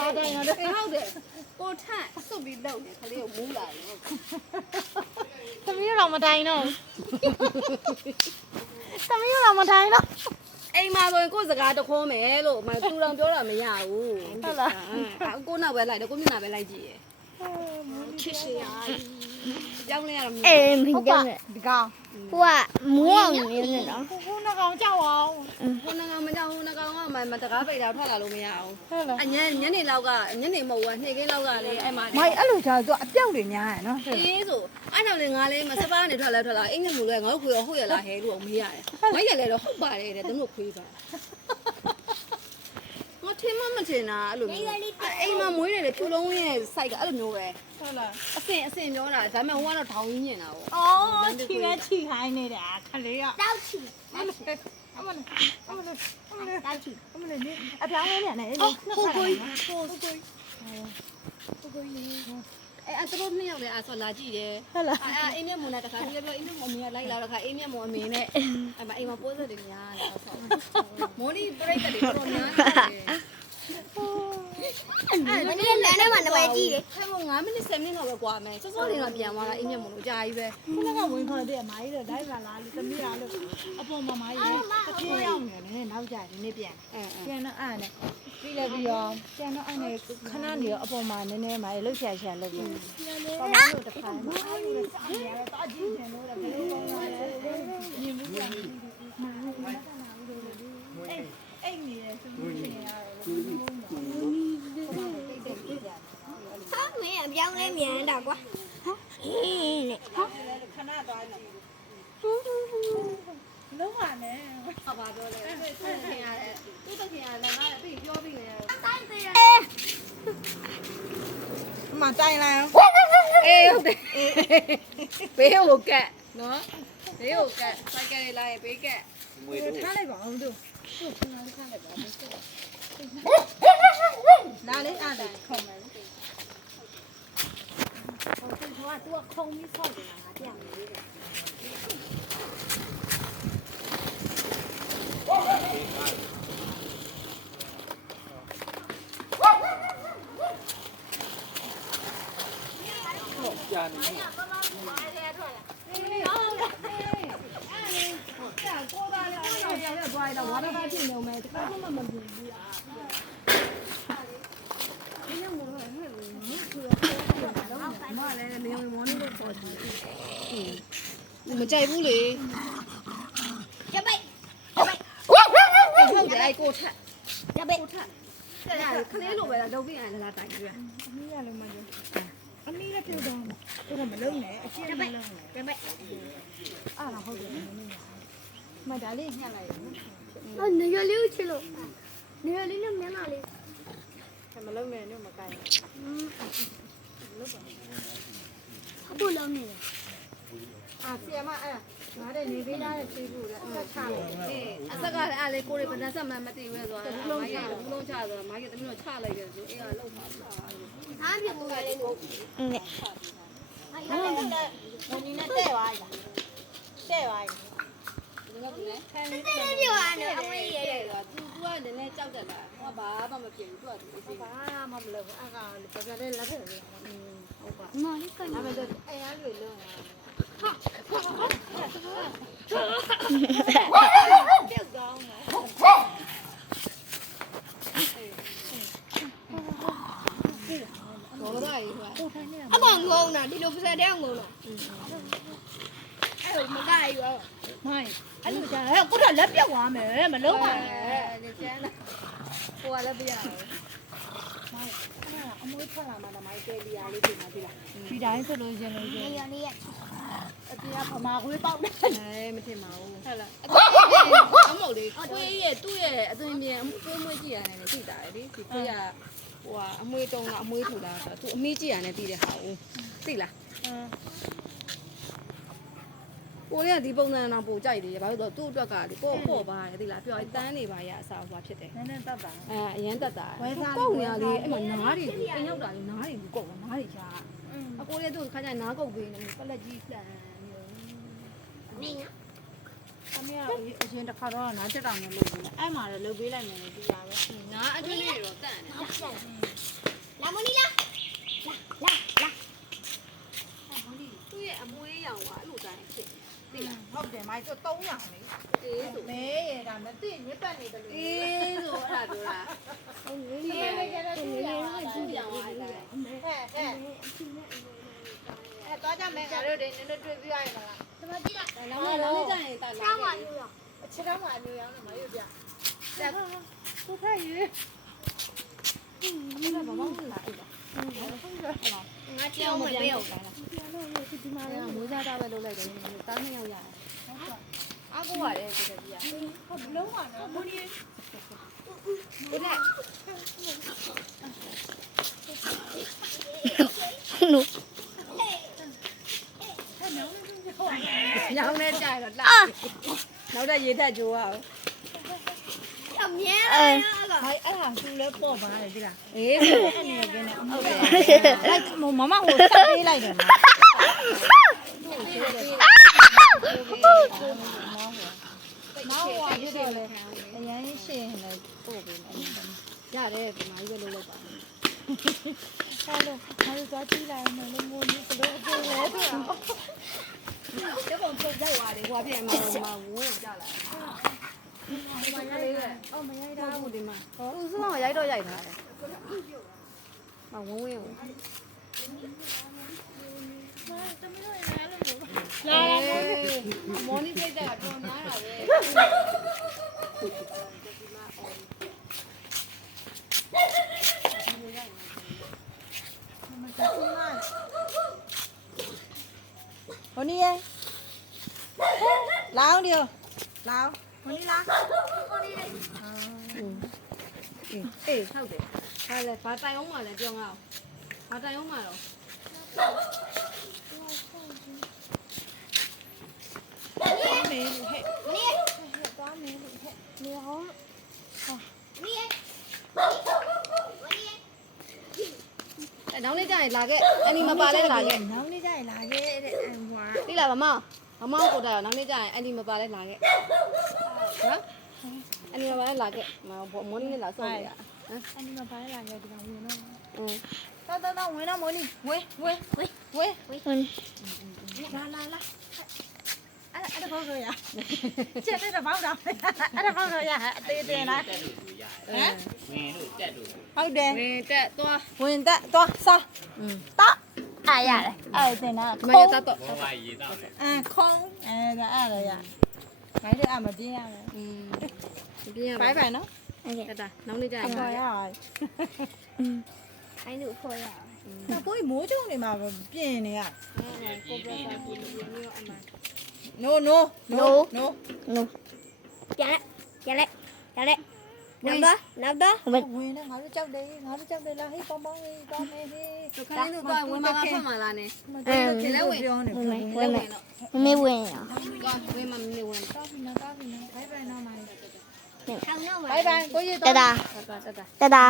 လာတိုင်းရတယ်ဟုတ်တယ်ကိုထန့်စုပ်ပြီးလောက်နေခလေးကိုမူးလာတယ်သမီးတော့မတိုင်းတော့သမီးတော့မတိုင်းတော့အိမ်မှာဆိုရင်ကိုယ်စကားတခေါ်မယ်လို့မသူတော်ပြောတာမရဘူးဟုတ်လားကိုနောက်ပဲလိုက်တယ်ကိုမျက်နှာပဲလိုက်ကြည့်ရယ်ချစ်ရှည်ရကြောင်းလဲရတော့အေးမကြောက်နဲ့ဒီကောင်ဟိုကမူးအောင်နေနေနော်ဟိုနှကောင်ကြောက်အောင်ဟိုနှကောင်မကြောက်ဟိုနှကောင်ကမတကားပိတ်တာထွက်လာလို့မရအောင်ဟုတ်လားညနေလောက်ကညနေမဟုတ်ဘူးနေ့ကင်းလောက်ကလေအဲ့မှာမိုက်အဲ့လိုကြာသူအပြောက်တွေများရနော်အေးဆိုအဲ့ကြောင့်လေငါလေးမစပားနေထွက်လာအင်းငယ်မူလဲငါတို့ခွေဟုတ်ရလားဟဲလို့မေးရတယ်မရလဲတော့ဟုတ်ပါတယ်တဲ့သူတို့ခွေးပါမထင်မထင်တာအဲ့လိုမျိုးအိမ်မှာမွေးနေတဲ့ဖြူလုံးရဲ့ site ကအဲ့လိုမျိုးပဲဟုတ်လားအစင်ပြောတာဒါပေမဲ့ဟိုကတော့ထောင်ကြီးညင်တာပေါ့အော်ချီခိုင်းနေတာခလေးကတောက်ချီအမလေးတောက်ချီအပြောင်းလဲနေတယ်ဟိုကိုအဲ့သူတို့နှစ်ယောက်လည်းအဆောလာကြည့်တယ်ဟုတ်လားအိမ်မြတ်မုံနဲ့တခါတည်းပြောအိမ်မြတ်မုံအမေကလိုက်လာတော့ခါအိမ်မြတ်မုံအမေနဲ့အဲ့မှာအိမ်မှာပိုးစက်တွေများတယ်ဆောမော်နီပြိတ္တတွေတော်များတယ်မနေ့ကလမ်းထဲမှာနမကြည့်တယ်ဟဲ့မို့9မိနစ်10မိနစ်တော့ပဲကွာမယ်စောစောလေးတော့ပြန်သွားတာအိမ်မြတ်မုံလို့ကြာကြီးပဲခုနကဝင်ခေါ်တဲ့မိုင်းတော့လိုက်လာလားလို့သမီးလားလို့အပေါ်မှာမိုင်းရေတစ်ချိုးရောက်နေတယ်နောက်ကြဒီနေ့ပြန်ပြန်တော့အဲ့နဲ့ပြီးလည်းပြီးရောပြန်တော့အဲ့နဲ့ခဏနေတော့အပေါ်မှာနည်းနည်းမိုင်းလှုပ်ရှာလုပ်ပြန်ပါမလို့တစ်ခါမိုင်းလို့စာနေရတယ်တာကြည့်နေလို့လည်းဘယ်လိုလုပ်လဲမြင်မှုပြန်အိတ်နေတယ်ဆိုလို့ရှိရင်ဟာမင်းအပြောင်းလဲမြန်တာကွာဟင်းနဲ့ခဏသွားနေလုံးဝနဲ့ဟာပါပြောလေသူ့တခင်ရတယ်သူ့တခင်ရတယ်ငါလည်းပြီးပြောပြီးလေတိုင်းသေးတယ်မတိုင်လိုက်အေးဟုတ်တယ်ဘေးကိုကက်နော်ဘေးကိုကက်စိုက်ကလေးလာရင်ဘေးကက်ထားလိုက်ပါအောင်သူထားလိုက်ပါလာလေအားတယ်ခုံမယ်ဟိုသူကခုံပြီးဆောက်နေတာငါပြောင်းနေတယ်ကြာနေကိုသားလေးကိုရောက်ရောက်သွားတော့ဝါဒကဖြစ်နေမယ်တခါမှမပြဘူးอ่ะဒီနေ့မို့ဟဲ့မလည်းလေမော်နေလို့ပေါ်တယ်မကြိုက်ဘူးလေကြပိတ်ဟုတ်တယ်အဲ့ကိုထက်ကြပိတ်ကိုထက်ခလေးလိုပဲလားဒုတ်ပြီးရင်လာတိုင်ပြီအမီးရလည်းမလို့အမီးလည်းပြုတ်တော့သူကမလုံးနဲ့အရှင်းမလုံးနဲ့ကြပိတ်အားလားဟုတ်တယ်မဒါလေးညှက်လိုက်အော်နေရလေးချစ်လို့နေရလေးနဲ့မျက်နှာလေးမလုံးနဲ့တော့မကိုင်းဘူးလုံးနေတယ်ဆီယမအဲ့ငါတဲ့နေပေးထားတဲ့သေးဘူးလေအဆက်ချလိုက်အဆက်ကလည်းအားလေးကိုရီပဒတ်ဆက်မှမသိဘူးဆိုတော့မိုင်းကဘူးလုံးချဆိုတော့မိုင်းကတမီးတော့ချလိုက်တယ်ဆိုအေးကလောက်ပါအားပြလို့လည်းကိုနဲ့အဲ့ဒါနဲ့ဒီနဲ့တဲ့သွားပြီတဲ့သွားပြီဒီကလည်းခံနေပြောရတယ်အဝေးရဲတယ်သူကလည်းနည်းကြောက်တယ်လားဟောဘာမှမဖြစ်ဘူးသူကသူဘာမှမလုပ်ဘူးအကောင်ပြပြလေးလက်ထက်လေးဟုတ်ပါမလေးကဒါပေမဲ့အဲအားတွေလုံးဟာပြုတ်ကောင်းတယ်ဘောဒါရီဟိုအကောင်ငုံတာဒီလိုပစက်တဲ့ငုံတာအဲ့လိုမကရရောမိုင်းအဲ့လိုကြာဟဲ့ကိုတော့လက်ပြောက်သွားမယ်မလုံးပါနဲ့ဒီကျန်းဟိုကလည်းပြရတယ်မိုင်းအမွေးထွက်လာမှတော့မိုင်းတဲလီယာလေးပြင်လာပြီလားဒီတိုင်းဆိုလို့ရှင်လို့ရှင်နေရလေးရအတီးကဗမာခွေးပေါက်တယ်မထင်ပါဘူးဟုတ်လားအမဟုတ်လေခွေးရဲ့သူ့ရဲ့အသွင်ပြန်ကိုမွေးကြည့်ရတယ်သိတာလေဒီခွေးကဟိုကအမွေးတုံးလားအမွေးထူလားဆိုတော့သူအမေးကြည့်ရတယ်သိတဲ့ဟာဦးသိလားကိုလေးကဒီပုံစံတော့ပိုကြိုက်တယ်ဘာလို့လဲဆိုတော့သူ့အတွက်ကလေပေါ့ပါတယ်သိလားပြောအတန်းနေပါရအစားဟွာဖြစ်တယ်နည်းနည်းတတ်ပါအရင်တက်တာကုတ်နေရလေအဲ့မှာနားတွေအိမ်ရောက်တာလေနားတွေကုတ်နားတွေချာအကိုလေးသူ့ခါကျနားကုတ်ပေးနေပလက်ကြီးလှန်နေ သမီးကအရင်တစ်ခါတော့နားတက်တောင်နဲ့လုပ်ပြီးအဲ့မှာလည်းလုပ်ပေးလိုက်မယ်လို့ပြရပဲ ငါအတွင်းလေးတော့တန့်တယ် လာမနီလာလာ သူ့ရဲ့အမွေးရောင်ကအဲ့လိုတိုင်းဖြစ်သိလား ဟုတ်တယ်မိုက်တော့300လေ အေးဆို မဲရတာမသိညစ်ပတ်နေတယ်လို့ အေးဆိုအဲ့ဒါပြောတာ ဒီလေးကျတော့200ပါ သူ့ရောင်ကအဲ့ဒါ ဟဲ့အဲ့တော့ကြမယ်ငါတို့တွေနည်းနည်းတွေ့ပြရမလား တမတိလာ နောက်နေ့ကျရင်တာ ဆောင်းပါလို့ရ အချက်တော့မှအမျိုးရောင်းနေမရွပြတက်ကိုထိုက်ရေ ဘာမှမလာအဲ့ဒါ ငါကြောင်းမပေးအောင် ဒီမှာလည်းမွေးစားတာပဲလုပ်လိုက်တယ်တား2ယောက်ရတယ်အားကိုရတယ်ဒီတည်းကြီး ဟုတ်ဘလုံးပါနော်ဘုန်းကြီး ကိုနဲ့ လို့ ညောင်းနဲ့ကြရတော့လှနောက်တဲ့ရေသက်ကြိုးအောင် အမြဲတမ်း မိုက်အဲ့ဟာသူလဲပေါ့ပါတယ်ဒီလား အေး အဲ့နေကင်းနေဟုတ်တယ်လိုက်မမဟိုစက်ပေးလိုက်တယ်နော်မောင်ဝါဖြစ်တယ်လေအရင်ရှင်းနေပို့ပေးမယ် ရတယ်ဒီမှာကြီးပဲလုပ်လိုက်ပါ ဟဲ့လို့ငါတို့သွားကြည့်လိုက်မယ်လို့မိုးကြီးဘလို့အပေါ်လဲဆိုတာ 这种就在挖的，挖片嘛，我家来。妈呀嘞！哦，没呀，他我的妈！都是让我压到压他的。啊，我问我。来，模拟这个多难了嘞！ ဟိုနီးရေလောင်းဒီလောင်းဟိုနီးလား အေးဟုတ်တယ်။ဒါလည်းဘာတိုင်အောင်မှလည်းပြောငါ့။ဘာတိုင်အောင်မှတော့ သွားမယ်လို့ဟဲ့ နီး သွားမယ်လို့ဟဲ့နေဟော နီး အဲနောက်နေ့ကျရင်လာခဲ့။အနီမပါလဲလာခဲ့ နောက်နေ့ကျရင်လာခဲ့တဲ့ဟွာ ။သိလားမမ။မမကိုတာနောက်နေ့ကျရင်အနီမပါလဲလာခဲ့။နော်။အနီမပါလဲလာခဲ့။မော်နီနဲ့လာဆော့ရ။ အနီမပါလာခဲ့ဒီကောင်ဝင်တော့ อืม တော်ဝင်တော့မိုးနီဝဲလာအဲ့ဒါဘောက်တော့ရချက်တဲ့ဘောက်တော့အဲ့ဒါဘောက်တော့ရအသေးသေးလားဟမ် ဝင်လို့တက်လို့ ဟုတ်တယ် နေတက်သွား ဝင်သက်သွားစားတော့အားရတယ်အဲ့တင်တာ မရတတော့ ဘောပါရေတော့တယ် ခုံးအဲ့ဒါအဲ့ဒါရခိုင်းတဲ့အမပြင်းရမယ် อืมပြင်းရ ဘိုင်ဘိုင်နော် တက်တာနောက်နေ့ကျရင် အပေါ်ရပါ ခိုင်းလို့ခေါ်ရ ဒါကိုမိုးကြုံနေမှာပြင်နေရ ကိုပြတာကိုမျိုးအမှန် no no no no ရလက်နောက်တော့ ဝင်နေငါတို့ကြောက်တယ်ငါတို့ကြောက်တယ်လားဟေးပေါင်းပေါင်းဟေးသွားမယ်ဟေး သူခိုင်းလို့သွားဝင်မှာဖတ်မှာလားနေ ဒီလဲဝင်ပြောနေ ဝင်တော့ မမေဝင်ရ သွားဝင်မှာမနေဝင် တားပြီနော်ဘိုင်ဘိုင်နော်မိုင်း ထောင်းတော့ ဘိုင်ဘိုင်ကိုကြီး တ တော့ တာ တက်တာ တတာ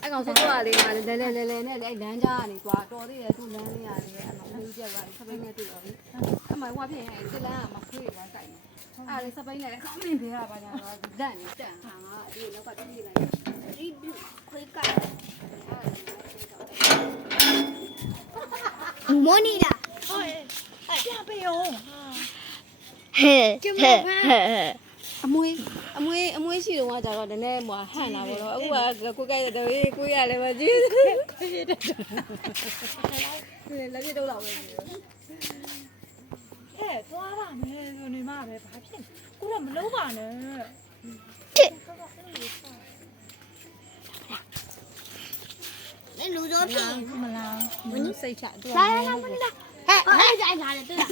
အဲ့ကောင်ဆိုတော့လေးမှာလဲလဲနဲ့အဲ့လမ်းကြားကနေသွားတော်သေးတယ်သူ့လမ်းလေးရတယ်အဲ့မှာဦးကျက်သွားတယ်စပိန်နဲ့တွေ့တော့လေအဲ့မှာဟိုဖြစ်ရင်အဲ့စစ်လမ်းကမခွေးသွားတိုက်တယ်အဲ့လေစပိန်နဲ့ခေါင်းမင်းပြရပါညာတော့ဒန့်နေတန့်ဟာငါဒီနောက်ကတိတိလိုက် ရီဘခွေးကမောနီလာ ပြပေးအောင် ဟဲ့ဟဲ့ဟဲ့ အမွေးရှိတော့ကကြတော့နည်းနည်းဟိုဟန့်တာပေါ့တော့အခုကကိုကိုက်တဲ့ကိုရလည်းမကြည့်ဘူးလက်ပြတော့လောက်ပဲ သွားပါမယ်ဆိုနေမှာပဲဘာဖြစ်ကိုတော့မလုံးပါနဲ့ လေလူတော့ဖြစ် မလားမင်းစိတ်ချတော့ လာလာမနီလာဟဲ့ကြိုင်လာတယ်တူလား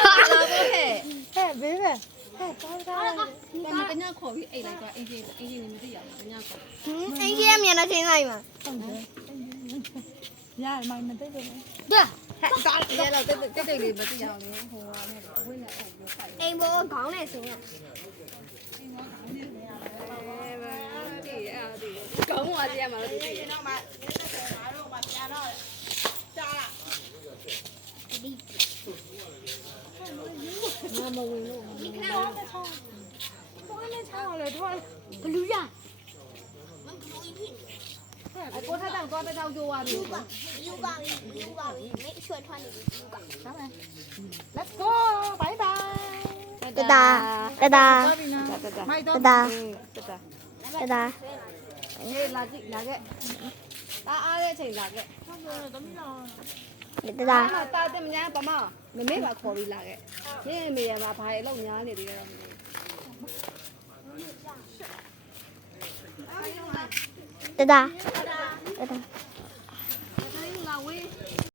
လာတော့ဟဲ့ ဟဲ့ဘေးပဲဟဲ့သွားတာ ဘာမကညာခေါ်ပြီးအိတ်လိုက်တော့အင်ဂျင်နေမသိရဘူးကညာခေါ် အင်းကြီးရမြန်တော့ချင်းလိုက်မှာ ဟုတ်တယ်ရမိုင်းမသိတယ် တူ ရဲတော့တိတ်လေးမသိရအောင်လေဟိုဟာနဲ့ဝင်းနဲ့အဲ့လိုဖိုက် အိမ်ဘောခေါင်းနဲ့ဆင်းရ ကောင်းသွားကြရမှာလို့သိတယ် နောက်မှငါတို့မှပြန်တော့ကြားလား ဒီ ငါ မဝင်လို့ သွားနေချောင်းလေတော့ ဘလူးရ ကိုထက်တောင်သွားတစ်ချောင်းကျိုးသွားပြီ ယူပါပြီယူပါပြီမိတ်ဆွဲထွက်နေပြီယူပါ ဒါမယ် Let's go bye bye တဒါတဒါ သွားပြီနော်မိုက်တော့ တဒါ တက်တာ တဒါ ဟေးလာကြည့်လာခဲ့တာအားတဲ့အချိန်လာခဲ့ တဒါ တာတက်မညာပမမမေပါခေါ်ပြီးလာခဲ့နင်းမေရမှာဘာလဲလောက်ညားနေသေးတယ် တဒါတဒါ လာဝေး